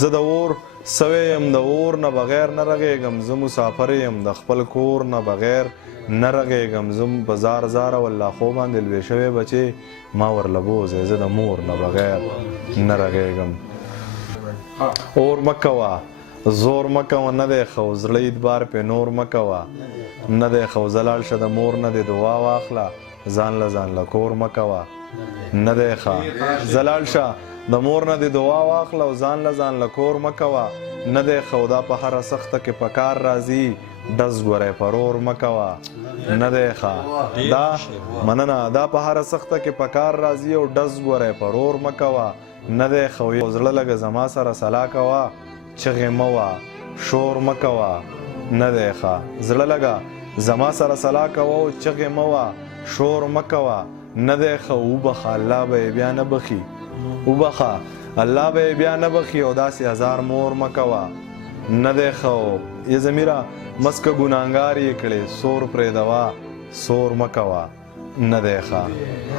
زه د اور سوی یم، د اور نه بغیر نه رغېږم، زه مسافر یم، د خپل کور نه بغیر نه رغېږم، زه په زار زاره والله باندې لوی شوی بچې ما ورله بوځئ، زه د مور نه بغیر نه رغېږم. اور مه کوه، زور مه کوه، نه دی ښه، زړه اعتبار پې نور مه کوه، نه دی ښه، زه لاړ شه د مور نه دې دعا واخله، ځان له کور مه کوه، نه دی ښه، زه لاړ شه د مور نه دې دعا واخله او ځان له کور مه کوه، نه دی ښه، دا په هره سخته کې په کار راځي، ډز ګوری پرور مه کوه، نه دی ښه، دا مننه، دا په هره سخته کې په کار راځي او ډز ګوری پرور مه کوه، نه دی ښه، زړه لږه زما سره سلا کوه، چغې مه وه، شور مه کوه، نه دی ښه، زړه لږه زما سره سلا کوه او چغې مه وه، شور مه کوه، نه دی ښه، وبخه الله به یې بیا نه بخي، وبخه الله به یې بیا نه بخي او داسې هزار مور مه کوه، نه دی ښه، یې ضمیره مسکه ګناهګار یې کړې، سور پرېږدوه، سور مه کوه، نه دی ښه.